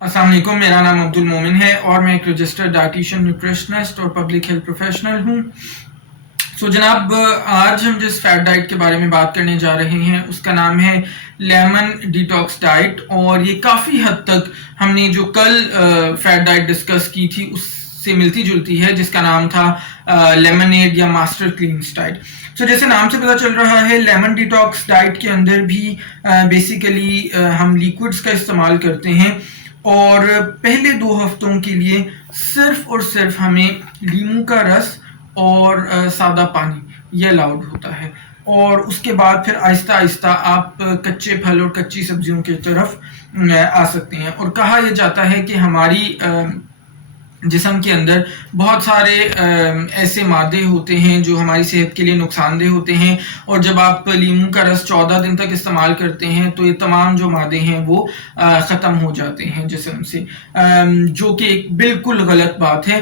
अस्सलाम वालेकुम, मेरा नाम अब्दुल मोमिन है और मैं एक रजिस्टर्ड डाइटिशियन, न्यूट्रिशनिस्ट और पब्लिक हेल्थ प्रोफेशनल हूँ। जनाब, आज हम जिस फैट डाइट के बारे में बात करने जा रहे हैं उसका नाम है लेमन डिटॉक्स डाइट। और ये काफ़ी हद तक हमने जो कल फैट डाइट डिस्कस की थी उससे मिलती जुलती है, जिसका नाम था लेमनेड या मास्टर क्लींस डाइट। जैसे नाम से पता चल रहा है, लेमन डिटॉक्स डाइट के अंदर भी बेसिकली हम लिक्विड्स का इस्तेमाल करते हैं और पहले 2 हफ्तों के लिए सिर्फ और सिर्फ हमें लीमू का रस और सादा पानी ये अलाउड होता है। और उसके बाद फिर आहिस्ता आहिस्ता आप कच्चे फल और कच्ची सब्जियों की तरफ आ सकते हैं। और कहा यह जाता है कि हमारी जिस्म के अंदर बहुत सारे ऐसे मादे होते हैं जो हमारी सेहत के लिए नुकसानदेह होते हैं, और जब आप लीमू का रस 14 दिन तक इस्तेमाल करते हैं तो ये तमाम जो मादे हैं वो ख़त्म हो जाते हैं जिस्म से, जो कि एक बिल्कुल गलत बात है।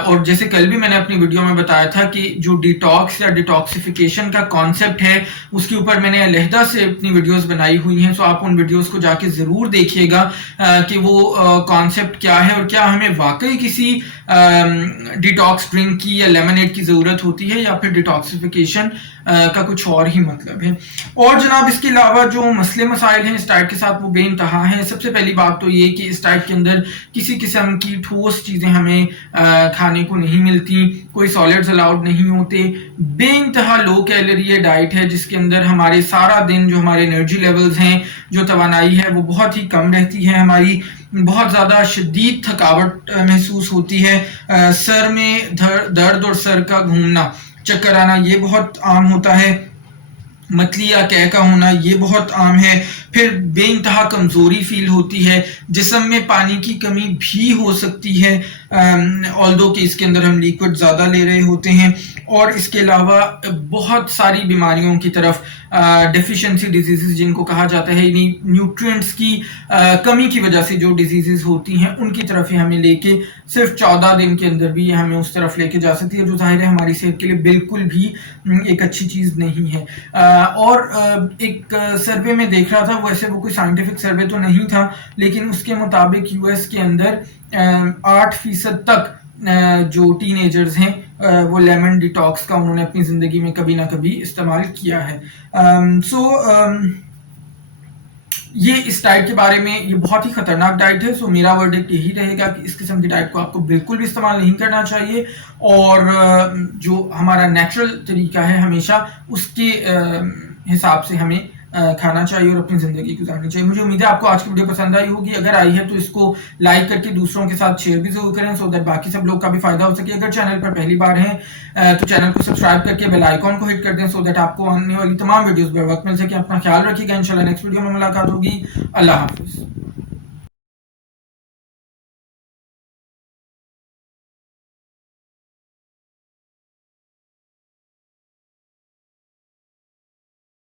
और जैसे कल भी मैंने अपनी वीडियो में बताया था कि जो डिटॉक्स या डिटॉक्सिफिकेशन का कॉन्सेप्ट है उसके ऊपर मैंने अलहदा से अपनी वीडियोस बनाई हुई हैं, सो आप उन वीडियोस को जाके ज़रूर देखिएगा कि वो कॉन्सेप्ट क्या है और क्या हमें वाकई किसी डिटॉक्स ड्रिंक की या लेमनेड की ज़रूरत होती है या फिर डिटॉक्सिफिकेशन का कुछ और ही मतलब है। और जनाब, इसके अलावा जो मसले मसाइल हैं इस डाइट के साथ वो बेइंतहा हैं। सबसे पहली बात तो ये कि इस डाइट के अंदर किसी किस्म की ठोस चीज़ें हमें खाने को नहीं मिलती, कोई सॉलिड्स अलाउड नहीं होते। बेइंतहा लो कैलोरी डाइट है जिसके अंदर हमारे सारा दिन जो हमारे एनर्जी लेवल्स हैं, जो तवानाई है वो बहुत ही कम रहती है हमारी। बहुत ज़्यादा शदीद थकावट महसूस होती है, सर में दर्द और सर का घूमना, चक्कर आना ये बहुत आम होता है। मतली या कै का होना ये बहुत आम है। फिर बेइंतहा कमज़ोरी फील होती है, जिस्म में पानी की कमी भी हो सकती है, ऑल्दो कि इसके अंदर हम लिक्विड ज़्यादा ले रहे होते हैं। और इसके अलावा बहुत सारी बीमारियों की तरफ, डेफिशिएंसी डिजीज़ जिनको कहा जाता है, यानी न्यूट्रिएंट्स की कमी की वजह से जो डिजीज़ होती हैं उनकी तरफ ही हमें लेके सिर्फ 14 दिन के अंदर भी हमें उस तरफ लेके जा सकती है, जो ज़ाहिर है हमारी सेहत के लिए बिल्कुल भी एक अच्छी चीज़ नहीं है। और एक सर्वे में देख रहा था, वैसे वो कोई साइंटिफिक सर्वे तो नहीं था, लेकिन उसके मुताबिक यूएस के अंदर 8% तक जो टीनेजर्स हैं वो लेमन डिटॉक्स का उन्होंने अपनी ज़िंदगी में कभी ना कभी इस्तेमाल किया है। ये इस डाइट के बारे में ये बहुत ही खतरनाक डाइट है। मेरा वर्डिक्ट यही रहेगा कि इस किस्म की डाइट को आपको बिल्कुल भी इस्तेमाल नहीं करना चाहिए, और जो हमारा नेचुरल तरीका है हमेशा उसके हिसाब से हमें खाना चाहिए और अपनी ज़िंदगी गुजारनी चाहिए। मुझे उम्मीद है आपको आज की वीडियो पसंद आई होगी। अगर आई है तो इसको लाइक करके दूसरों के साथ शेयर भी ज़रूर करें, सो दैट बाकी सब लोग का भी फ़ायदा हो सके। अगर चैनल पर पहली बार हैं तो चैनल को सब्सक्राइब करके बेल आइकॉन को हिट कर दें, सो दैट आपको आने वाली तमाम वीडियोज़ बर वक्त मिल सके। अपना ख्याल रखिएगा। इंशाल्लाह नेक्स्ट वीडियो में मुलाकात होगी। अल्लाह हाफ़िज़।